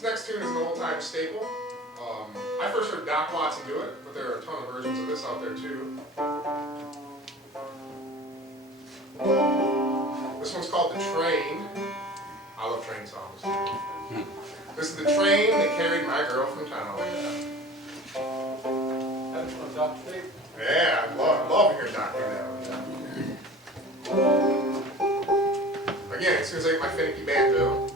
This next tune is an old-time staple. I first heard Doc Watson do it, but there are a ton of versions of this out there too. This one's called The Train. I love train songs. This is the train that carried my girl from town. That's one of Doc's favorite. Yeah, I love hearing Doc do that. Again, as soon as I get my finicky banjo.